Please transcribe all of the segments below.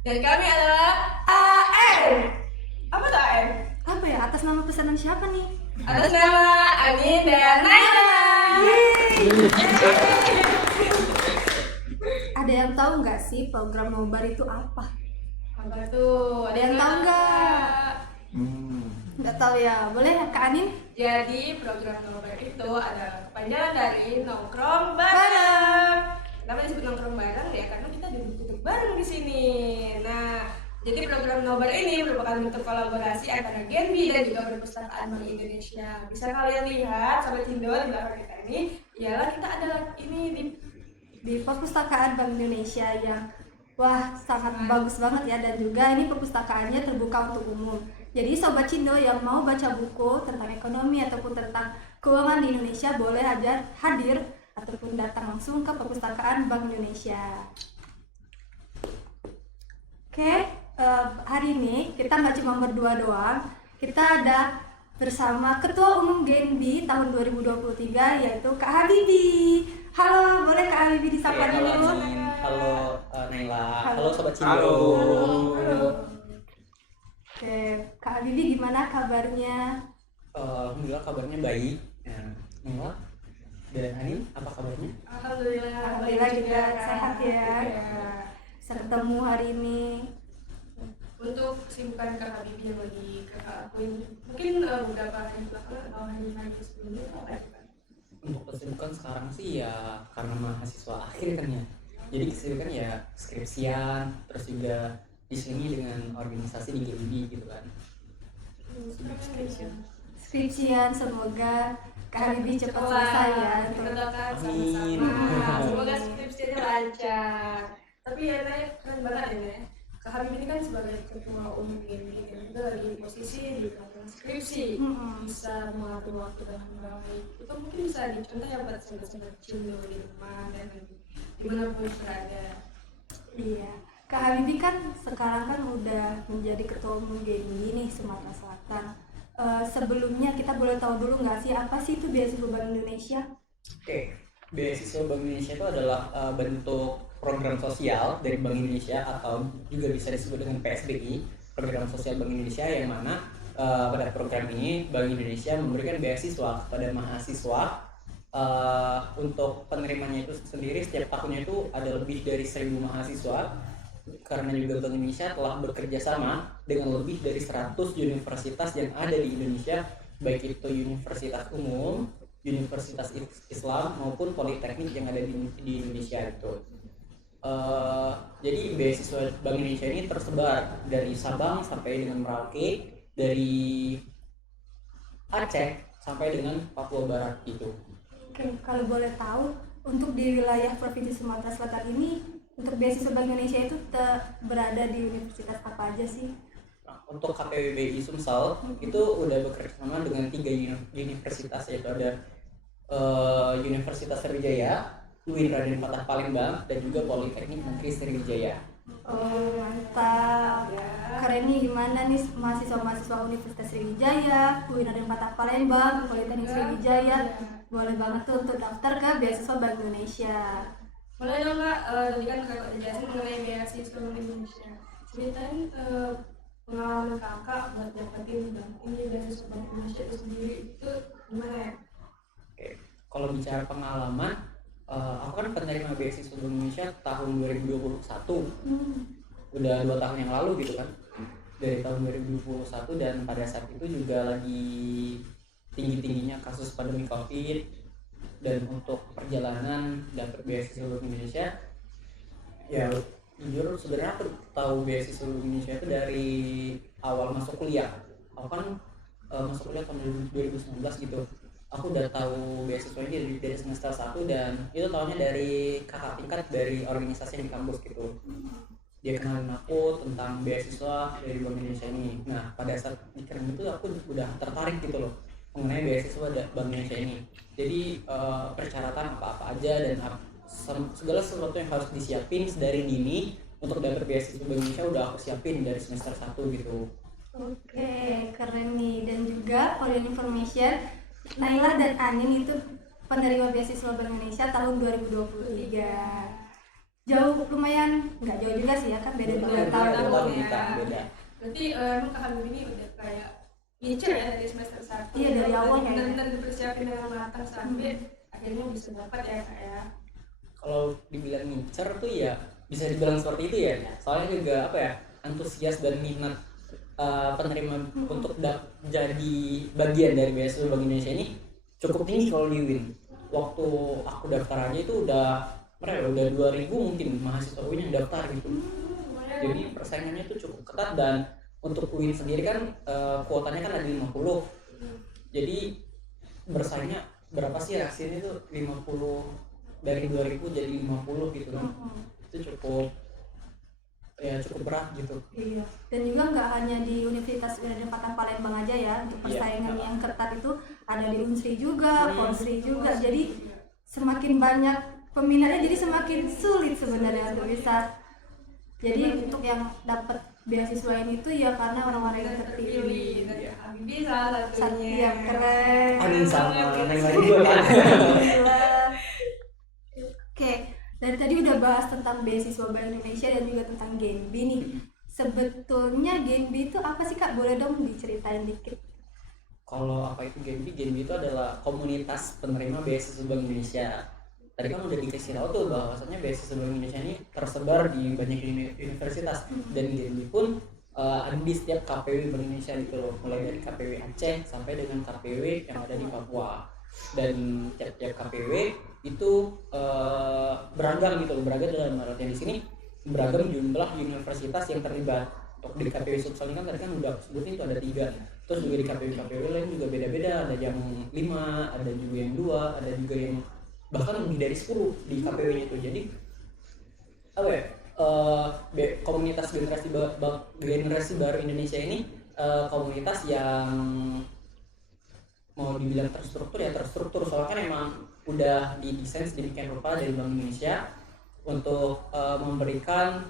Dan kami adalah AM. Apa tuh AM? Apa ya, atas nama pesanan siapa nih? Atas nama Amin dan Naila. Ada yang tahu nggak sih program nobar itu apa? Apa tuh? Ada yang tahu nggak? Nggak tahu ya, boleh Kak Anin? Jadi program nobar itu adalah kepanjangan dari nongkrong bareng. Kenapa disebut nongkrong bareng ya? Karena kita duduk bareng di sini. Nah, jadi program nobar ini merupakan bentuk kolaborasi antara Genbi dan juga Perpustakaan Bank Indonesia. Bisa kalian lihat, Sobat Cindo, di belakang kita ini, ialah kita ada ini Di Perpustakaan Bank Indonesia yang sangat bagus banget ya, dan juga ini perpustakaannya terbuka untuk umum. Jadi Sobat Cindo yang mau baca buku tentang ekonomi ataupun tentang keuangan di Indonesia boleh hadir ataupun datang langsung ke Perpustakaan Bank Indonesia. Oke, hari ini kita nggak cuma berdua doang, kita ada bersama Ketua Umum Genbi tahun 2023 yaitu Kak Habibie. Halo, boleh Kak Habibie disapa dulu? Halo Naila, Halo. Sobat Cindo. Halo. Oke, Kak Habibie gimana kabarnya? Alhamdulillah kabarnya baik. Naila dan Anin, apa kabarnya? Alhamdulillah juga sehat ya. Bisa ketemu hari ini. Untuk kesibukan Kak Habibie yang lagi Kakak lakuin, mungkin beberapa hari belakangan atau hari-hari sebelumnya apa ya? Untuk kesibukan sekarang sih ya karena mahasiswa akhir kan ya. Jadi kesibukan ya skripsian, terus juga diselingi dengan organisasi di GIB gitu kan. Skripsian, semoga Kak Habibie cepat selesai ya. Kita doakan Amin. sama-sama. Semoga skripsinya lancar. Tapi ya Teh, keren banget ya Teh. Kak Habibie ini kan sebagai ketua umum GIB dan juga lagi di posisi di program skripsi, bisa mengatur waktu dengan baik. Itu mungkin bisa dicontoh ya buat sobat-sobat Cindo di rumah dan dimanapun berada. Iya, Kak Habibie kan sekarang kan udah menjadi ketua umum GIB nih Sumatera Selatan. Sebelumnya kita boleh tahu dulu nggak sih apa sih itu beasiswa Bank Indonesia? Oke, beasiswa Bank Indonesia itu adalah bentuk program sosial dari Bank Indonesia atau juga bisa disebut dengan PSBI, program sosial Bank Indonesia, yang mana pada program ini Bank Indonesia memberikan beasiswa kepada mahasiswa. Untuk penerimanya itu sendiri setiap tahunnya itu ada lebih dari 1.000 mahasiswa, karena juga Bank Indonesia telah bekerja sama dengan lebih dari 100 universitas yang ada di Indonesia, baik itu universitas umum, universitas Islam maupun politeknik yang ada di Indonesia itu. Jadi beasiswa Bank Indonesia ini tersebar dari Sabang sampai dengan Merauke, dari Aceh sampai dengan Papua Barat gitu. Oke, kalau boleh tahu untuk di wilayah Provinsi Sumatera Selatan ini untuk beasiswa Bank Indonesia itu berada di universitas apa aja sih? Untuk KPWBI Sumsel itu udah bekerja sama dengan 3 universitas, yaitu ada Universitas Sriwijaya, UIN Raden Fatah Palembang, dan juga Politeknik Negeri Sriwijaya. Oh mantap, keren nih. Gimana nih mahasiswa-mahasiswa Universitas Sriwijaya, UIN Raden Fatah Palembang, Politeknik Sriwijaya, boleh banget tuh untuk daftar ke beasiswa Bank Indonesia. Boleh dong Kak, tadi kan Kakak jelasin mengenai beasiswa Bank Indonesia. Ceritain pengalaman Kakak buat dapetin ini beasiswa Bank Indonesia itu sendiri, itu gimana ya? Oke, kalau bicara pengalaman, aku kan penerima beasiswa Bank Indonesia tahun 2021. Udah 2 tahun yang lalu gitu kan, dari tahun 2021, dan pada saat itu juga lagi tinggi-tingginya kasus pandemi COVID. Dan untuk perjalanan dapet beasiswa Bank Indonesia, ya jujur sebenarnya aku tahu beasiswa Bank Indonesia itu dari awal masuk kuliah. Aku kan masuk kuliah tahun 2019 gitu. Aku udah tahu beasiswa ini dari semester 1, dan itu tahunya dari kakak tingkat dari organisasi di kampus gitu. Dia kenalin aku tentang beasiswa dari Bank Indonesia ini. Nah, pada saat dikirim itu aku udah tertarik gitu loh mengenai beasiswa Bank Indonesia ini. Jadi persyaratan apa-apa aja dan segala sesuatu yang harus disiapin dari dini untuk dapat beasiswa Bank Indonesia udah aku siapin dari semester 1 gitu. Oke, keren nih. Dan juga for your information, Naila dan Anin itu penerima beasiswa Bank Indonesia tahun 2023. jauh lumayan, nggak jauh juga sih ya kan, beda 2 Beda tahun. tahun. kita beda. Berarti emang kakak Bibi ini udah kayak ngincer ya dari semester 1. Iya, dari awal kayaknya. Benar-benar dipersiapin dengan matang sampai akhirnya bisa dapat ya kak ya. Kalau dibilang ngincer tuh ya bisa dibilang seperti itu ya. Soalnya juga apa ya, antusias dan minat penerima untuk jadi bagian dari beasiswa Bank Indonesia ini cukup tinggi kalau di UIN. Waktu aku daftar aja itu udah 2000 mungkin mahasiswa UIN yang daftar gitu. Jadi persaingannya tuh cukup ketat, dan untuk UIN sendiri kan kuotanya kan ada 50. Jadi bersaingnya berapa sih hasilnya tuh 50 dari 2000 jadi 50 gitu kan. Itu cukup berat gitu. Iya. Dan juga nggak hanya di Universitas Udayana Palembang aja ya, untuk persaingan yang ketat itu ada di Unsri juga, Polsri juga. Jadi semakin banyak peminatnya, jadi semakin sulit sebenarnya untuk bisa. Jadi untuk yang dapat beasiswa ini tuh ya karena orang-orang yang terpilih. Dan Kak Bibi salah satunya. Yang keren. Amin sama Neng lagi juga kan. Oke, dari tadi udah bahas tentang beasiswa Bank Indonesia dan juga tentang Genbi nih. Sebetulnya Genbi itu apa sih Kak? Boleh dong diceritain dikit. Kalau apa itu Genbi? Genbi itu adalah komunitas penerima beasiswa Bank Indonesia. Tadi kan udah dikasih tahu tuh bahwasanya beasiswa Bank Indonesia ini tersebar di banyak universitas, dan Genbi pun ada di setiap KPW Bank Indonesia gitu loh, mulai dari KPW Aceh sampai dengan KPW yang ada di Papua. Dan tiap-tiap KPW itu beragam gitu loh, beragam dalam artian di sini beragam jumlah universitas yang terlibat. Untuk di KPW Sulsel ini kan tadi kan udah sebutin itu ada 3, terus juga di KPW lain juga beda-beda, ada yang 5, ada juga yang 2, ada juga yang bahkan lebih dari 10 di KPW-nya itu. Jadi apa ya, komunitas generasi baru Indonesia ini komunitas yang mau dibilang terstruktur, soalnya kan emang udah didesain sedemikian rupa dari Bank Indonesia untuk memberikan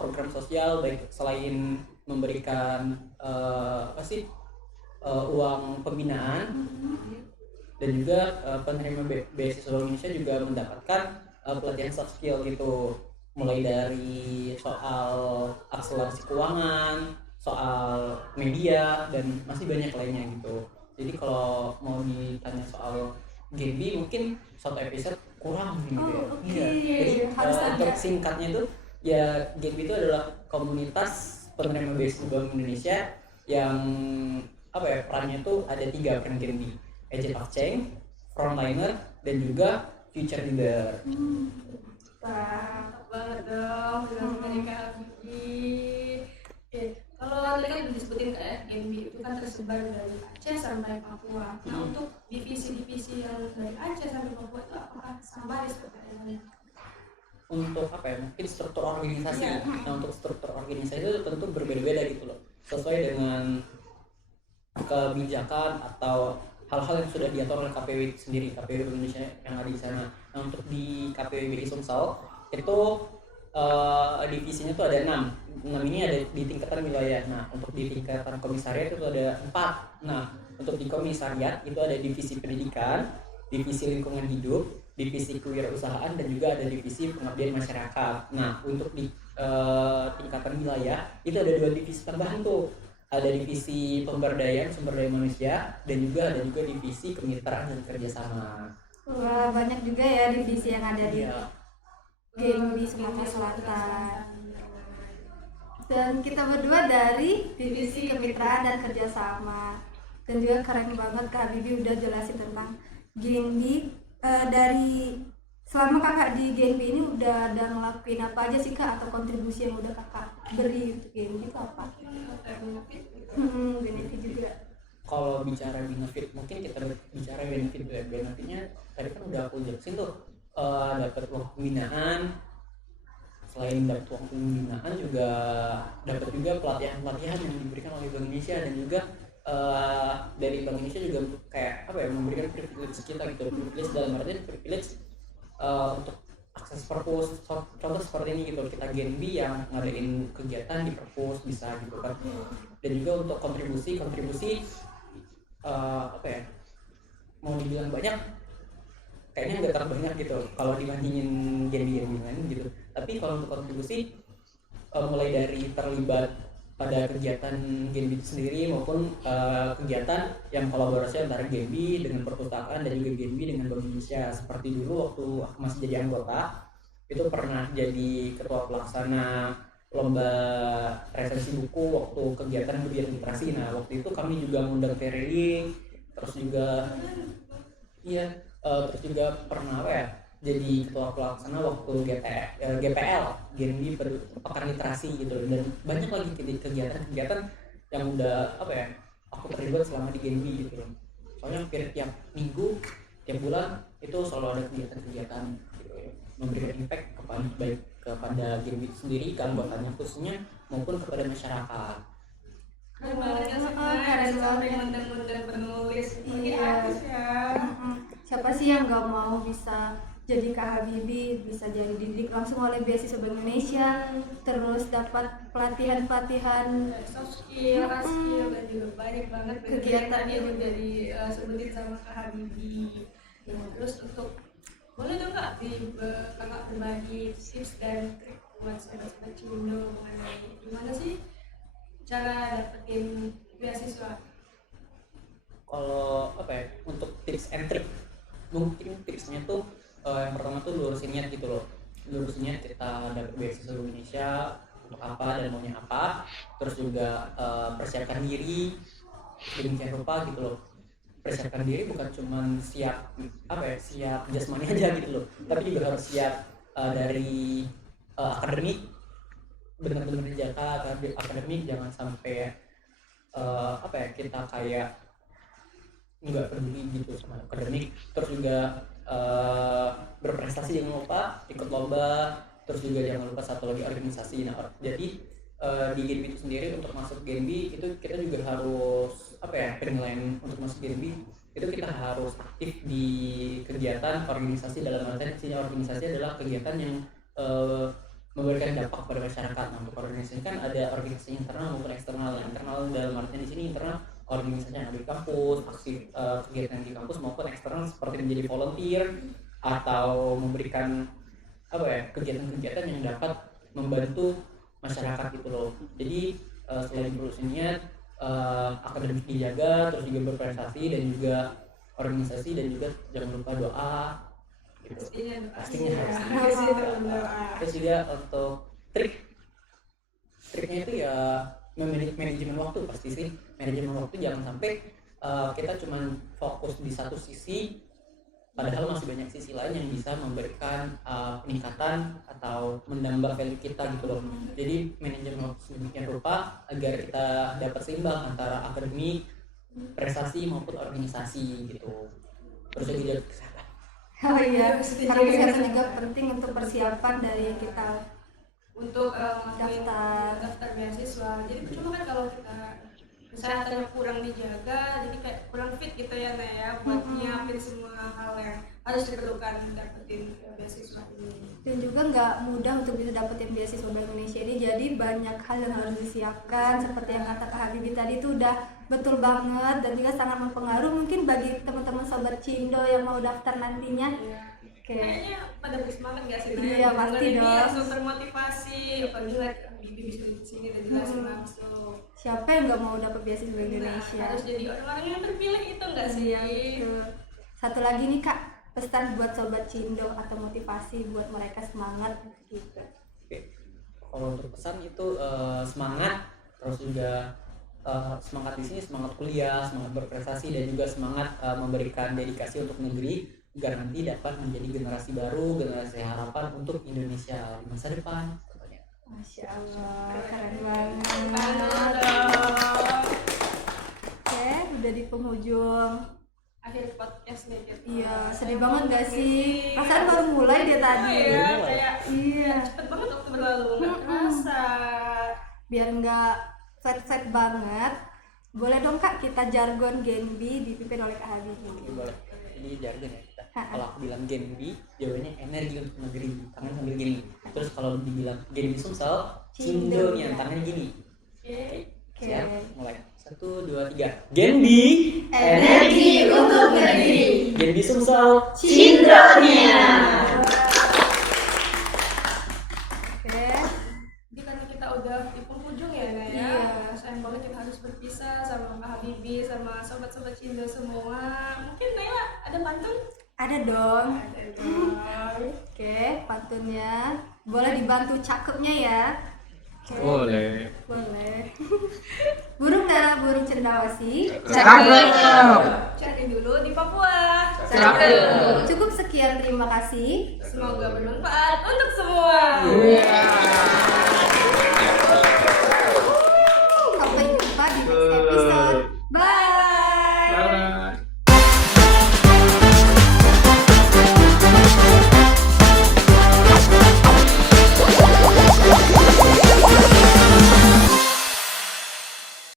program sosial, baik selain memberikan uang pembinaan, dan juga penerima beasiswa Bank Indonesia juga mendapatkan pelatihan soft skill gitu, mulai dari soal akselerasi keuangan, soal media, dan masih banyak lainnya gitu. Jadi kalau mau ditanya soal Genbi mungkin satu episode kurang gitu ya. Jadi untuk singkatnya itu ya, Genbi itu adalah komunitas penerima beasiswa Bank Indonesia yang apa ya, perannya tuh ada 3 kan Genbi: Agent of Change, Frontliner, dan juga Future Leader. Wah, banget dong dari Kak Bibi. Oke, kalau tadi kan disebutin kayak Genbi itu kan tersebar dari Aceh sampai Papua. Nah, untuk divisi-divisi yang dari Aceh sampai Papua itu apakah sama seperti ini? Untuk apa ya, mungkin struktur organisasi. Nah, untuk struktur organisasi itu tentu berbeda-beda gitu loh, sesuai dengan kebijakan atau hal-hal yang sudah diatur oleh KPW sendiri, KPW Indonesia yang ada di sana. Nah, untuk di KPW BI Sumsel itu divisinya tuh ada 6 ini ada di tingkatan wilayah. Nah, untuk di tingkatan komisariat itu ada 4. Nah, untuk di komisariat itu ada divisi pendidikan, divisi lingkungan hidup, divisi kewirausahaan, dan juga ada divisi pengabdian masyarakat. Nah, untuk di tingkatan wilayah itu ada 2 divisi tambahan tuh, ada divisi pemberdayaan sumber daya manusia, dan juga ada divisi kemitraan dan kerjasama. Wah, banyak juga ya divisi yang ada di Genbi Sumatera Selatan. Dan kita berdua dari divisi kemitraan dan kerjasama. Dan juga keren banget Kak Bibi udah jelasin tentang Genbi. Dari selama kakak di Genbi ini udah ada ngelakuin apa aja sih Kak, atau kontribusi yang udah kakak beri untuk Genbi itu apa? Benefit juga. Kalau bicara benefit, mungkin kita bicara benefit ya. Benefitnya tadi kan udah aku jelasin tuh, dapat uang pembinaan. Selain dapat uang pembinaan juga dapat juga pelatihan yang diberikan oleh Bank Indonesia, dan juga dari Bank Indonesia juga kayak apa ya, memberikan privilege kita gitu. Privilege dalam artian privilege untuk akses perpus, contoh seperti ini gitu, kita Genbi yang ngadain kegiatan di perpus bisa gitu kan. Dan juga untuk kontribusi apa ya, mau dibilang banyak, kayaknya nggak terlalu banyak gitu kalau dibandingin game-game lain gitu. Tapi kalau untuk kontribusi mulai dari terlibat pada kegiatan Genbi itu sendiri maupun kegiatan yang kolaborasi antara Genbi dengan perpustakaan dan juga Genbi dengan Bank Indonesia. Seperti dulu waktu aku masih jadi anggota itu pernah jadi ketua pelaksana lomba resensi buku waktu kegiatan kegiatan literasi. Nah waktu itu kami juga mengundang keliling, terus juga iya terus juga pernah apa ya jadi ketua pelaksana waktu GPL Genbi Pekan Literasi gitu. Dan banyak lagi kegiatan-kegiatan yang udah apa ya aku terlibat selama di Genbi gitu. Soalnya hampir tiap minggu tiap bulan itu selalu ada kegiatan-kegiatan gitu, memberikan impact kepada Genbi sendiri, keanggotanya khususnya maupun kepada masyarakat. Keren banget ya Keren sampai banget. ngundang-ngundang penulis Iya. artis ya. Siapa sih yang nggak mau bisa jadi Kak Habibie, bisa jadi dididik langsung oleh beasiswa Bank Indonesia, terus dapat pelatihan Soft skill, hard skill, dan juga banyak banget kegiatan yang udah disebutin sama Kak Habibie. Nah, terus untuk boleh dong Kak kakak berbagi tips dan trik buat sobat-sobat Cindo mengenai gimana sih cara dapetin beasiswa? Kalau apa ya untuk tips and trick, mungkin tipsnya tuh yang pertama tuh lurusin niat gitu loh. Lurusin niat kita dapat beasiswa Indonesia untuk apa dan maunya apa, terus juga persiapkan diri sedemikian rupa gitu loh. Persiapkan diri bukan cuma siap apa ya siap jasmani aja gitu loh, tapi juga harus siap dari akademik, benar-benar dijaga akademik, jangan sampai apa ya kita kayak nggak peduli gitu sama akademik. Terus juga berprestasi, jangan lupa ikut lomba, terus juga jangan lupa satu lagi organisasi. Nah jadi di Genbi itu sendiri untuk masuk Genbi itu kita juga harus apa ya penilaian untuk masuk Genbi itu kita harus aktif di kegiatan organisasi. Dalam artian isinya organisasi adalah kegiatan yang memberikan dampak pada masyarakat. Nah, untuk organisasi kan ada organisasi internal maupun eksternal. Internal dalam artian di sini internal organisasi yang ada di kampus, aktif kegiatan di kampus, maupun eksternal seperti menjadi volunteer atau memberikan apa ya kegiatan-kegiatan yang dapat membantu masyarakat gitu loh. Jadi selain berurusan niat, akademik dijaga, terus juga berprestasi dan juga organisasi, dan juga jangan lupa doa gitu. Pastinya harus terus juga untuk triknya itu ya manajemen waktu. Pasti sih manajemen waktu, jangan sampai kita cuma fokus di satu sisi padahal masih banyak sisi lain yang bisa memberikan peningkatan atau menambah value kita gitu loh. Jadi manajemen waktu sedemikian rupa agar kita dapat seimbang antara akademik, prestasi maupun organisasi gitu. Terus juga jaga kesehatan. Oh iya, karena kesehatan juga penting untuk persiapan dari kita Untuk daftar beasiswa. Jadi percuma kan kalau kita kesehatannya kurang dijaga, jadi kayak kurang fit gitu ya Nah ya buat nyiapin semua hal yang harus diperlukan dapetin beasiswa ini. dan juga nggak mudah untuk bisa dapetin beasiswa Bank Indonesia ini. Jadi banyak hal yang harus disiapkan, seperti yang kata Kak Habibie tadi itu udah betul banget dan juga sangat mempengaruhi mungkin bagi teman-teman sobat Cindo yang mau daftar nantinya. Kayaknya pada bersemangat gak sih? Iya, pasti dong. Langsung termotivasi, apalagi lihat Bibi bisa di sini dan jelasin langsung. Siapa yang nggak mau dapat beasiswa Bank Indonesia? Nah, harus jadi orang-orang yang terpilih itu nggak sih? Iya, betul. Satu lagi nih Kak, pesan buat sobat Cindo atau motivasi buat mereka semangat gitu. Oke. Kalau untuk pesan itu semangat, terus juga semangat di sini semangat kuliah, semangat berprestasi, dan juga semangat memberikan dedikasi untuk negeri agar nanti dapat menjadi generasi baru, generasi harapan untuk Indonesia di masa depan. Masya Allah, keren banget. Oke, udah di penghujung. Akhir podcast nih kita. Iya, sedih banget gak sih? Perasaan baru mulai deh tadi. Iya, kayak Iya. cepet banget waktu berlalu, nggak terasa. Biar nggak flat banget, boleh dong Kak kita jargon Genbi dipimpin oleh Kak Habibie. Boleh. Ini jargon ya kita. Kalau aku bilang Genbi, jawabannya energi untuk negeri, tangan sambil gini. Terus kalau dibilang Genbi Sumsel, Cindo nih tangannya gini. Oke. Siap? Mulai. 1, 2, 3. Genbi Energi untuk negeri. Jadi Sumsel Cindronya. Oke. Jadi karena kita udah di penghujung ya, Naya. Iya. Sayang banget kita harus berpisah sama Kak Habibie, sama sobat-sobat Cindo semua. Mungkin Naya ada pantun? Ada dong. Ada dong. Oke, pantunnya boleh dibantu cakepnya ya. Oke. Boleh. Boleh. Burung dara, burung cendrawasih. Cari dulu di Papua. Cukup sekian, terima kasih. Semoga bermanfaat untuk semua.